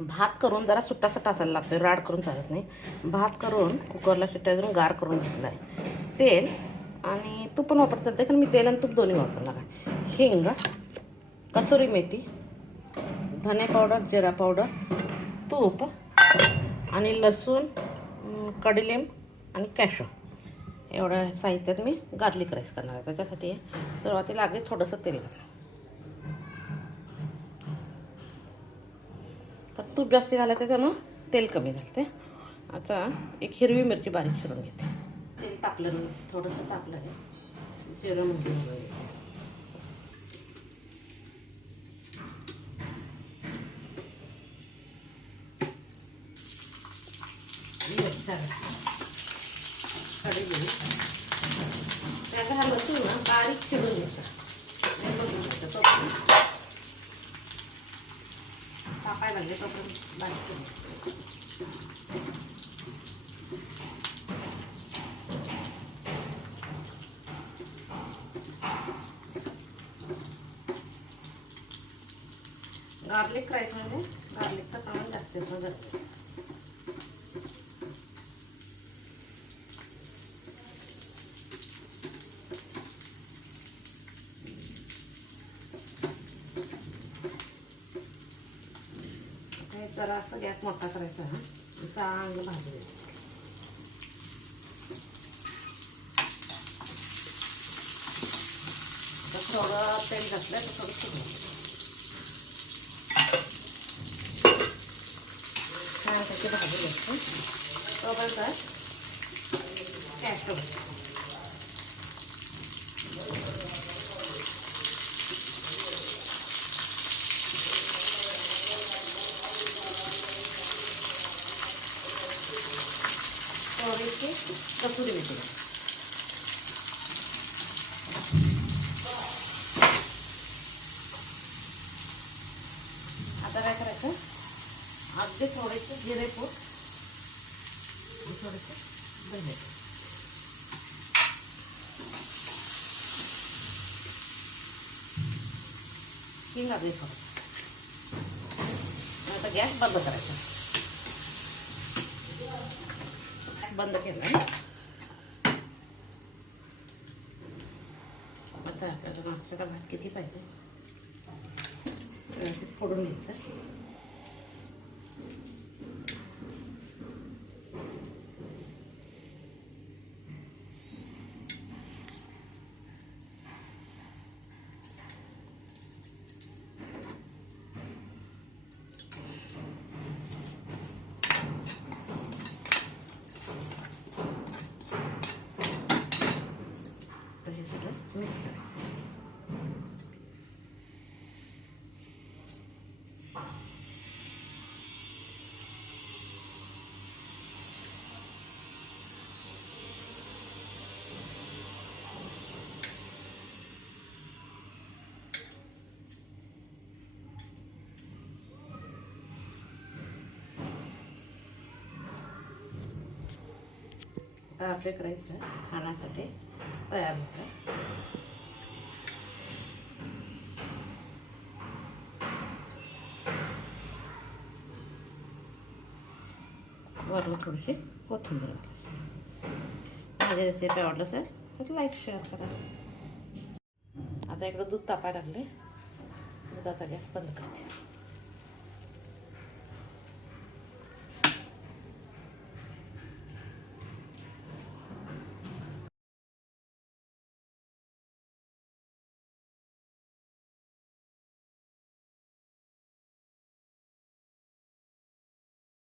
भात करून जरा सुट्टा सुट्टा असायला लागतो, राड करून चालत नाही. भात करून कुकरला शिट्ट्या देऊन गार करून घेतला आहे. तेल आणि तूप पण वापरता चालते, कारण मी तेल आणि तूप दोन्ही वापरणार आहे. हिंग, कसुरी मेथी, धने पावडर, जिरा पावडर, तूप आणि लसूण, कडीलिंब आणि कॅशू एवढ्या साहित्यात मी गार्लिक राईस करणार आहे. त्याच्यासाठी सुरुवातीला अगदी थोडंसं तेल घालणार. तर तूप जास्त घालायचं त्यामुळं तेल कमी घालते. आता एक हिरवी मिरची बारीक चिरून घेते. तेल तापलं, थोडंसं तापलं आहे, जिरं मोहरी घालून घेते. कढई त्याचा लसूण ना बारीक चिरून घ्यायचा. तापायला लागले तोपर्यंत बारीक चिरून गार्लिक राईस म्हणजे गार्लिकचं प्रमाण जास्त येतं. जरा असं गॅस मोठा करायचा हा, चांगलं भाजून घ्यायचं. थोडं तेल घातलं तर थोडं शिजवून छान त्याची भाजी घ्यायची. तोपर्यंत कॅशू थोडीशी कसुरी मेथी. आता काय करायचं, अगदी थोडेसे जिरे पूड, थोडेसे दही, हिंग अगदी थोडं. आता गॅस बंद करायचा. बंद केला. आता आपल्याला मागच्या भात किती पाहिजे फोडून घ्यायचं. हे सगळं मिक्स करायचं. आता आपले करायचं खाण्यासाठी तयार होतं. वरून थोडीशी कोथिंबीर. माझी रेसिपी आवडलं असेल तर लाईक शेअर करा. आता इकडं दूध तापायला लागले. दुधाचा गॅस बंद करायचा.